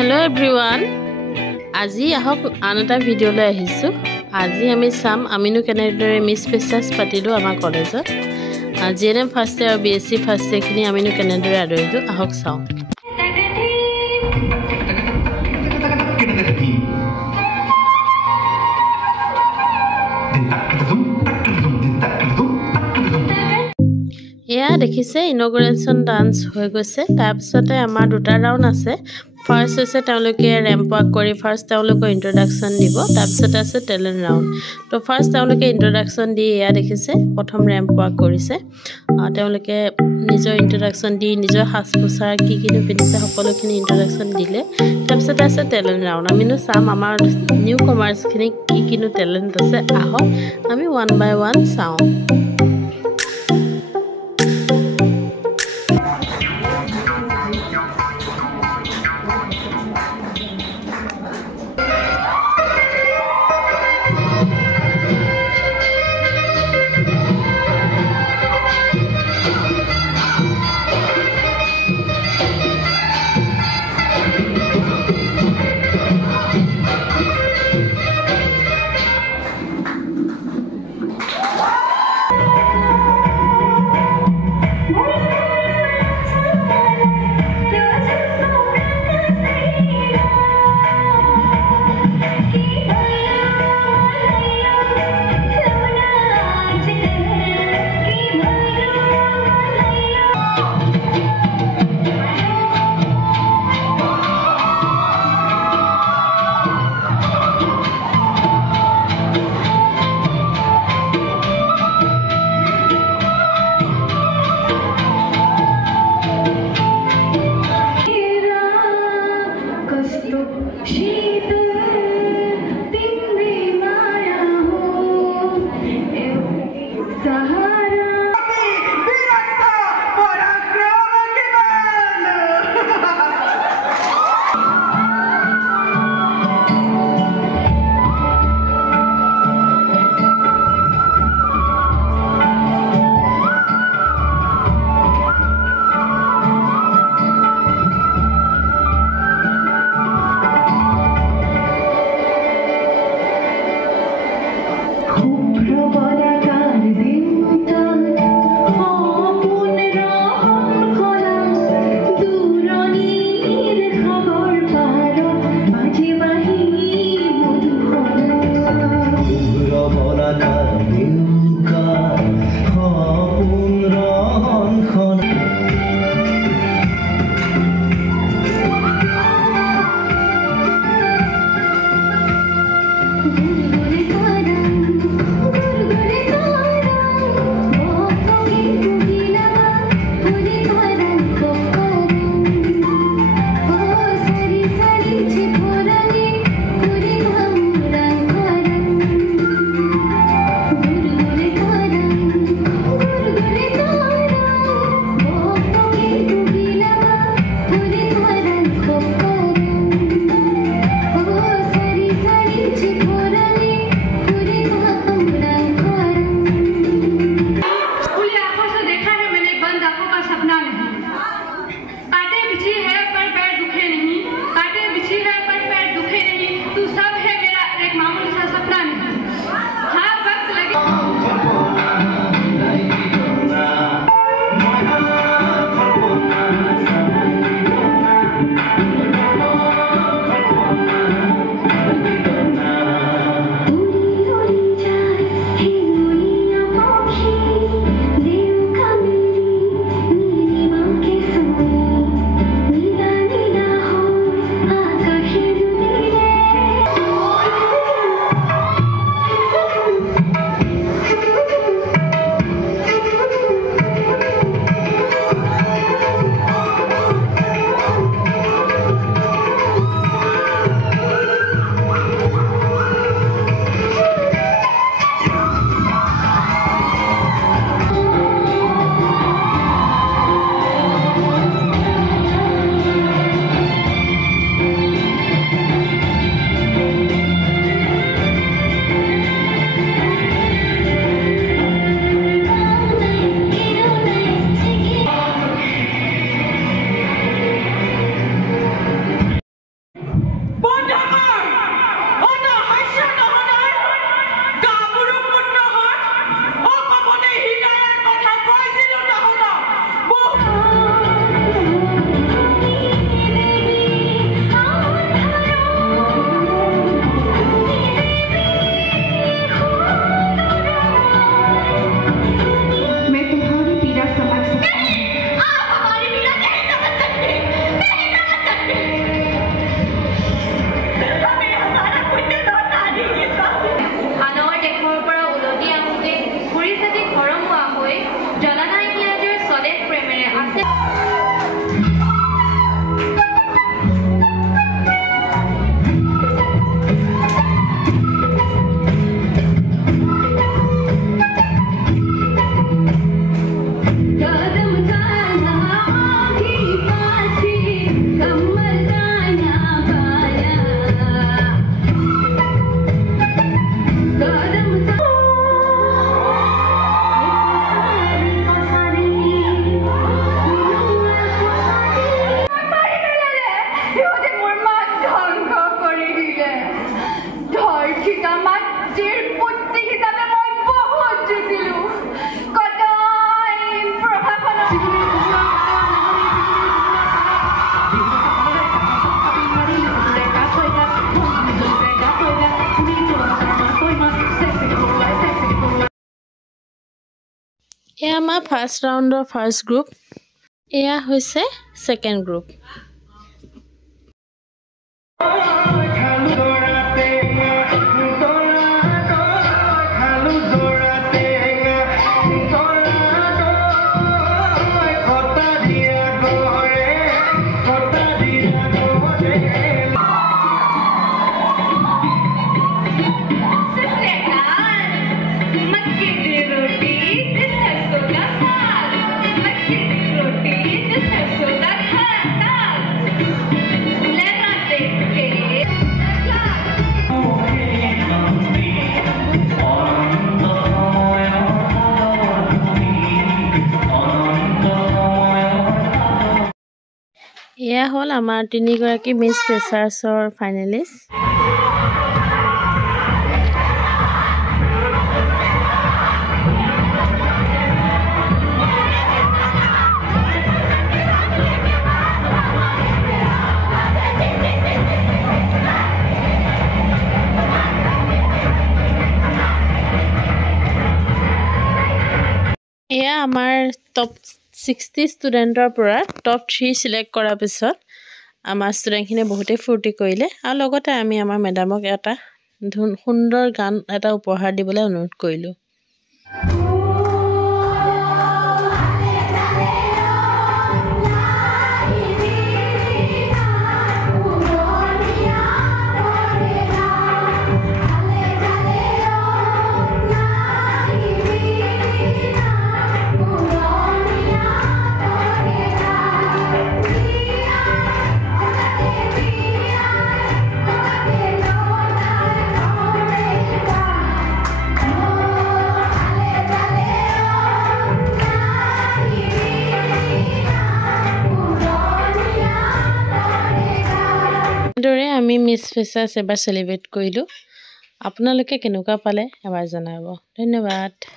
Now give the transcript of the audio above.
Hello everyone. আজি আহক আন এটা ভিডিও লৈ আহিছো। আজি আমি সাম আমিনো কেনেদৰে মিস ফেচাৰ্ছ পাতিলো আমাৰ কলেজত। জিএনএম ফাৰ্ষ্ট ইয়াৰ আৰু বিএসসি ফাৰ্ষ্ট ইয়াৰ খিনি আমিনো কেনেদৰে আদৰিলো আহক চাও। এয়া দেখিছে ইনগ্ৰেশন ডান্স হৈ গৈছে। তাৰ পিছতে আমাৰ দুটা ৰাউন্ড আছে। ফাৰ্স্ট হৈছে তেওঁলোকে ৰেম্প ৱাক কৰি ফাৰ্স্ট তেওঁলোকৰ ইন্ট্ৰোডাকশন দিব। তাৰ পিছতে আছে টেলেন্ট ৰাউন্ড। তো ফাৰ্স্ট তেওঁলোকে ইন্ট্ৰোডাকশন দি এয়া দেখিছে প্ৰথম ৰেম্প ৱাক কৰিছে। তেওঁলোকে নিজৰ ইন্ট্ৰোডাকশন দি নিজৰ সাজ-পোছাক কি পিন্ধিছে সকলোখিনি ইন্ট্ৰোডাকশন দিলে। তাৰ পিছতে আছে টেলেন্ট ৰাউন্ড। আমিনো চাম আমাৰ নিউ কমাৰ্স খিনি কি টেলেন্ট আছে। আহক আমি ওয়ান বাই ওয়ান চাও। আমাৰ ফাৰ্ষ্ট ৰাউণ্ডৰ ফাৰ্ষ্ট গ্ৰুপ এয়া হৈছে সেকেন্ড গ্ৰুপ এয়া হ'ল আমাৰ তিনিগৰাকী মিছ ফ্ৰেছাৰ্ছৰ ফাইনেলিষ্ট এয়া আমাৰ টপ 60 ষ্টুডেণ্টৰ পৰা টপ 3 সিলেক্ট কৰাৰ পিছত আমাৰ ষ্টুডেণ্টখিনিয়ে বহুতেই ফূৰ্তি কৰিলে আৰু লগতে আমি আমাৰ মেডামক এটা সুন্দৰ গান এটা উপহাৰ দিবলৈ অনুৰোধ কৰিলোঁ দৰে আমি মিছ ফ্ৰেছাৰ্ছ এবাৰ সেলিব্ৰেট কৰিলোঁ আপোনালোকে কেনেকুৱা পালে এবাৰ জনাব ধন্যবাদ